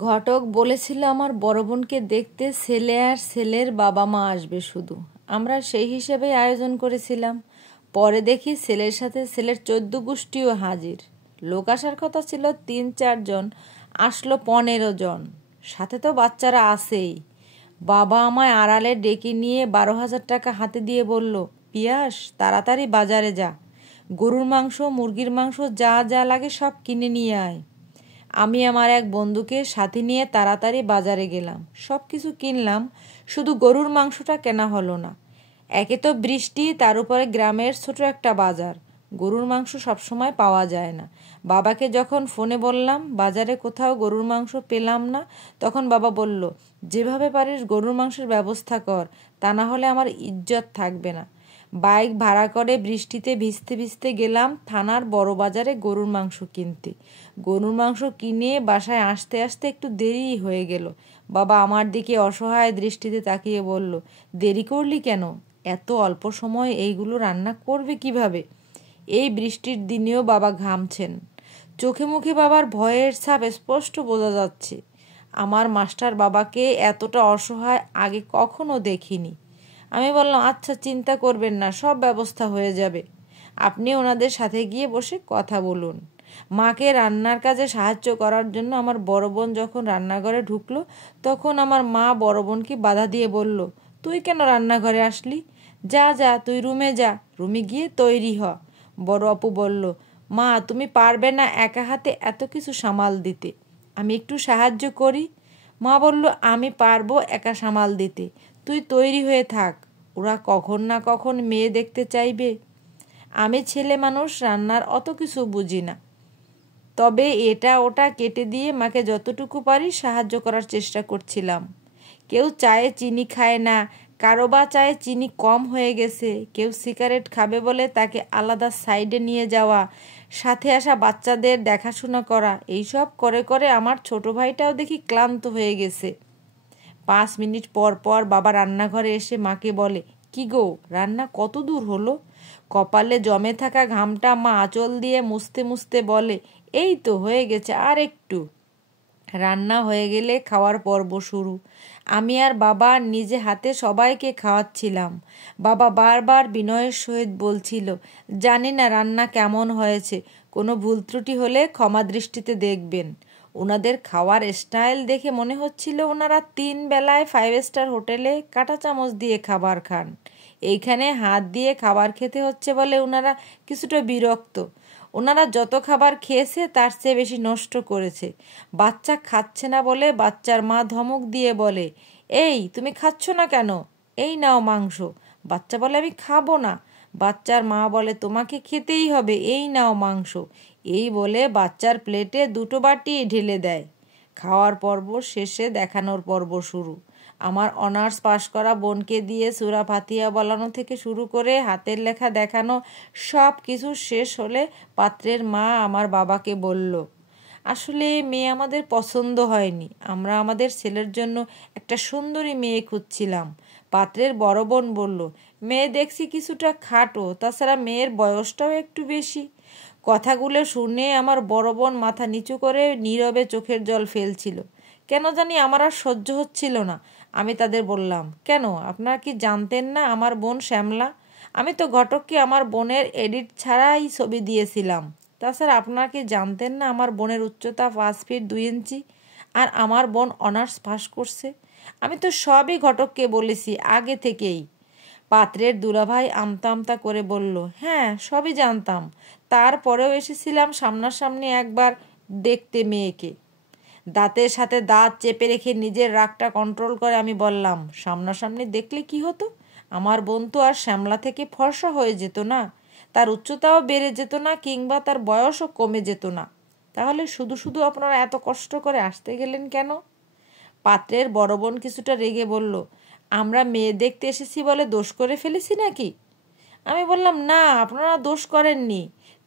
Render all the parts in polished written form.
ঘটক বলেছিল আমার বড় বোনকে দেখতে ছেলে আর ছেলের বাবা মা আসবে শুধু। আমরা সেই হিসেবে আয়োজন করেছিলাম। পরে দেখি ছেলের সাথে ছেলের 14 গোষ্ঠীও হাজির। লোক আসার কথা ছিল 3-4 জন, আসলো 15 জন। সাথে তো বাচ্চারা আছেই। বাবা আমায় আড়ালে ডেকে নিয়ে 12,000 টাকা হাতে দিয়ে বলল, পিয়াস তাড়াতাড়ি বাজারে যা, গরুর মাংস মুরগির মাংস যা যা লাগে সব কিনে নিয়ে আয়। আমি আমার এক বন্ধুকে সাথে নিয়ে তাড়াতাড়ি বাজারে গেলাম, সব কিছু কিনলাম, শুধু গরুর মাংসটা কেনা হলো না। একে তো বৃষ্টি, তার উপরে গ্রামের ছোট একটা বাজার, গরুর মাংস সবসময় পাওয়া যায় না। বাবাকে যখন ফোনে বললাম বাজারে কোথাও গরুর মাংস পেলাম না, তখন বাবা বলল, যেভাবে পারিস গরুর মাংসের ব্যবস্থা কর, তা না হলে আমার ইজ্জত থাকবে না। বাইক ভাড়া করে বৃষ্টিতে ভিজতে ভিজতে গেলাম থানার বড় বাজারে গরুর মাংস কিনতে। গরুর মাংস কিনে বাসায় আসতে আসতে একটু দেরি হয়ে গেল। বাবা আমার দিকে অসহায় দৃষ্টিতে তাকিয়ে বলল, দেরি করলি কেন? এত অল্প সময় এইগুলো রান্না করবে কিভাবে? এই বৃষ্টির দিনেও বাবা ঘামছেন। চোখে মুখে বাবার ভয়ের ছাপ স্পষ্ট বোঝা যাচ্ছে। আমার মাস্টার বাবাকে এতটা অসহায় আগে কখনো দেখিনি। আমি বললাম, আচ্ছা চিন্তা করবেন না, সব ব্যবস্থা হয়ে যাবে। আপনি ওনাদের সাথে গিয়ে বসে কথা বলুন। মাকে রান্নার কাজে সাহায্য করার জন্য আমার বড় বোন যখন রান্নাঘরে ঢুকলো, তখন আমার মা বড় বোনকে বাধা দিয়ে বলল, তুই কেন রান্নাঘরে আসলি? যা যা, তুই রুমে যা, রুমে গিয়ে তৈরি হ। বড় আপু বলল, মা তুমি পারবে না একা হাতে এত কিছু সামাল দিতে, আমি একটু সাহায্য করি। মা বলল, আমি পারবো একা সামাল দিতে, তুই তৈরি হয়ে থাক, ওরা কখন না কখন মেয়ে দেখতে চাইবে। আমি ছেলে মানুষ, রান্নার অত কিছু বুঝি না, তবে এটা ওটা কেটে দিয়ে মাকে যতটুকু পারি সাহায্য করার চেষ্টা করছিলাম। কেউ চায়ে চিনি খায় না, কারো বা চায়ে চিনি কম হয়ে গেছে, কেউ সিগারেট খাবে বলে তাকে আলাদা সাইডে নিয়ে যাওয়া, সাথে আসা বাচ্চাদের দেখাশোনা করা, এইসব করে করে আমার ছোট ভাইটাও দেখি ক্লান্ত হয়ে গেছে। 5 মিনিট পর পর বাবা রান্নাঘরে এসে মাকে বলে, কি গো, রান্না কত দূর হলো? কপালে জমে থাকা ঘামটা মা আঁচল দিয়ে মুছতে মুছতে বলে, এই তো হয়ে গেছে, আর একটু। রান্না হয়ে গেলে খাওয়ার পর্ব শুরু। আমি আর বাবা নিজে হাতে সবাইকে খাওয়াচ্ছিলাম। বাবা বারবার বিনয়ের সহিত বলছিল, জানি না রান্না কেমন হয়েছে, কোনো ভুল ত্রুটি হলে ক্ষমা দৃষ্টিতে দেখবেন। ওনাদের খাওয়ার স্টাইল দেখে মনে হচ্ছিল ওনারা 3 বেলায় 5 স্টার হোটেলে কাঁটা চামচ দিয়ে খাবার খান। এইখানে হাত দিয়ে খাবার খেতে হচ্ছে বলে ওনারা কিছুটা বিরক্ত। ওনারা যত খাবার খেয়েছে তার চেয়ে বেশি নষ্ট করেছে। বাচ্চা খাচ্ছে না বলে বাচ্চার মা ধমক দিয়ে বলে, এই তুমি খাচ্ছ না কেন? এই নাও মাংস। বাচ্চা বলে, আমি খাবো না। বাচ্চার মা বলে, তোমাকে খেতেই হবে, এই নাও মাংস। এই বলে বাচ্চার প্লেটে 2টো বাটি ঢেলে দেয়। খাওয়ার পর্ব শেষে দেখানোর পর্ব শুরু। আমার অনার্স পাশ করা বোনকে দিয়ে সূরা ফাতিহা বলানো থেকে শুরু করে হাতের লেখা দেখানো, সব কিছু শেষ হলে পাত্রের মা আমার বাবাকে বলল, আসলে মেয়ে আমাদের পছন্দ হয়নি, আমরা আমাদের ছেলের জন্য একটা সুন্দরী মেয়ে খুঁজছিলাম। পাত্রের বড় বোন বলল, মেয়ে দেখছি কিছুটা খাটো, তাছাড়া মেয়ের বয়সটাও একটু বেশি। কথাগুলো শুনে আমার বড় বোন মাথা নিচু করে নীরবে চোখের জল ফেলছিল। কেন জানি আমার আর সহ্য হচ্ছিল না। আমি তাদের বললাম, কেন আপনারা কি জানতেন না আমার বোন শ্যামলা? আমি তো ঘটককে আমার বোনের এডিট ছাড়াই ছবি দিয়েছিলাম। তাছাড়া আপনারা কি জানতেন না আমার বোনের উচ্চতা 5 ফিট 2 ইঞ্চি, আর আমার বোন অনার্স পাস করছে? আমি তো সবই ঘটককে বলেছি আগে থেকেই। পাত্রের দুলাভাই আমতা আমতা করে বলল, হ্যাঁ সবই জানতাম, তারপরেও এসেছিলাম সামনাসামনি একবার দেখতে মেয়েকে। দাঁতের সাথে দাঁত চেপে রেখে নিজের রাগটা কন্ট্রোল করে আমি বললাম, সামনাসামনি দেখলে কি হতো? আমার বোন তো আর শ্যামলা থেকে ফর্সা হয়ে যেত না, তার উচ্চতাও বেড়ে যেত না, কিংবা তার বয়সও কমে যেত না। তাহলে শুধু শুধু আপনারা এত কষ্ট করে আসতে গেলেন কেন? পাত্রের বড় বোন কিছুটা রেগে বলল, আমরা মেয়ে দেখতে এসেছি বলে দোষ করে ফেলেছি নাকি? আমি বললাম, না আপনারা দোষ করেননি,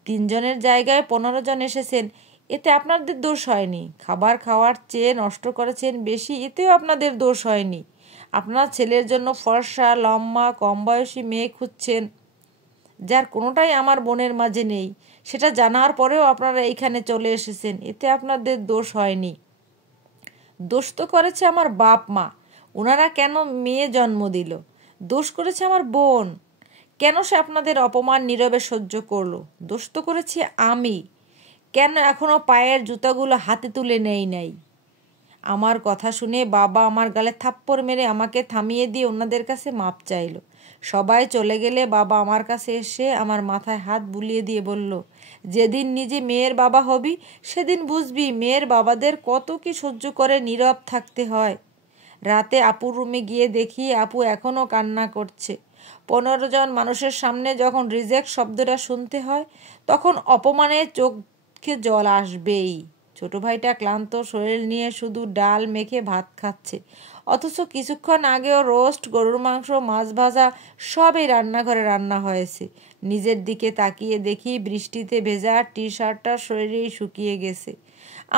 3 জনের জায়গায় 15 জন এসেছেন, এতে আপনাদের দোষ হয়নি। খাবার খাওয়ার চেয়ে নষ্ট করেছেন বেশি, এতেও আপনাদের দোষ হয়নি। আপনার ছেলের জন্য ফর্সা লম্বা কম বয়সী মেয়ে খুঁজছেন, যার কোনোটাই আমার বোনের মাঝে নেই, সেটা জানার পরেও আপনারা এইখানে চলে এসেছেন, এতে আপনাদের দোষ হয়নি। দোষ তো করেছে আমার বাপ মা, ওনারা কেন মেয়ে জন্ম দিল। দোষ করেছে আমার বোন, কেন সে আপনাদের অপমান নীরবে সহ্য করলো। দোষ তো করেছি আমি, কেন এখনো পায়ের জুতাগুলো হাতে তুলে নেই নাই। আমার কথা শুনে বাবা আমার গালে থাপ্পড় মেরে আমাকে থামিয়ে দিয়ে ওনাদের কাছে মাপ চাইল। সবাই চলে গেলে বাবা আমার কাছে এসে আমার মাথায় হাত বুলিয়ে দিয়ে বলল, যেদিন নিজে মেয়ের বাবা হবি সেদিন বুঝবি মেয়ের বাবাদের কত কি সহ্য করে নীরব থাকতে হয়। রাতে আপুর রুমে গিয়ে দেখি আপু এখনও কান্না করছে। 15 জন মানুষের সামনে যখন রিজেক্ট শব্দটা শুনতে হয় তখন অপমানে চোখে জল আসবেই। ছোট ভাইটা ক্লান্ত শরীর নিয়ে শুধু ডাল মেখে ভাত খাচ্ছে, অথচ কিছুক্ষণ আগেও রোস্ট, গরুর মাংস, মাছ ভাজা সবই রান্নাঘরে রান্না হয়েছে। নিজের দিকে তাকিয়ে দেখি বৃষ্টিতে ভেজা টি শার্টটা শরীরেই শুকিয়ে গেছে।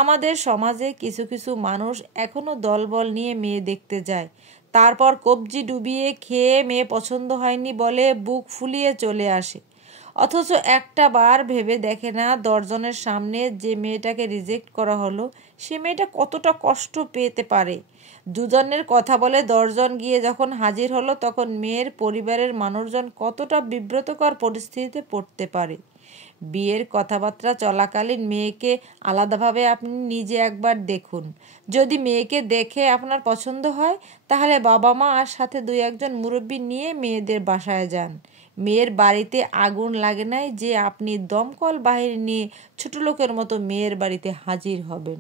আমাদের সমাজে কিছু কিছু মানুষ এখনো দলবল নিয়ে মেয়ে দেখতে যায়, তারপর কবজি ডুবিয়ে খেয়ে মেয়ে পছন্দ হয়নি বলে বুক ফুলিয়ে চলে আসে, অথচ একটা বার ভেবে দেখে না দশজনের সামনে যে মেয়েটাকে রিজেক্ট করা হলো সে মেয়েটা কতটা কষ্ট পেতে পারে। দুজনের কথা বলে 10 জন গিয়ে যখন হাজির হলো তখন মেয়ের পরিবারের মানুষজন কতটা বিব্রতকর পরিস্থিতিতে পড়তে পারে। বিয়ের কথাবার্তা চলাকালীন মেয়েকে আলাদাভাবে আপনি নিজে একবার দেখুন। যদি মেয়েকে দেখে আপনার পছন্দ হয় তাহলে বাবা মা আর সাথে 2-1 মুরব্বি নিয়ে মেয়েদের বাসায় যান। মেয়ের বাড়িতে আগুন লাগে নাই যে আপনি দমকল বাহিনী নিয়ে ছোট লোকের মতো মেয়ের বাড়িতে হাজির হবেন।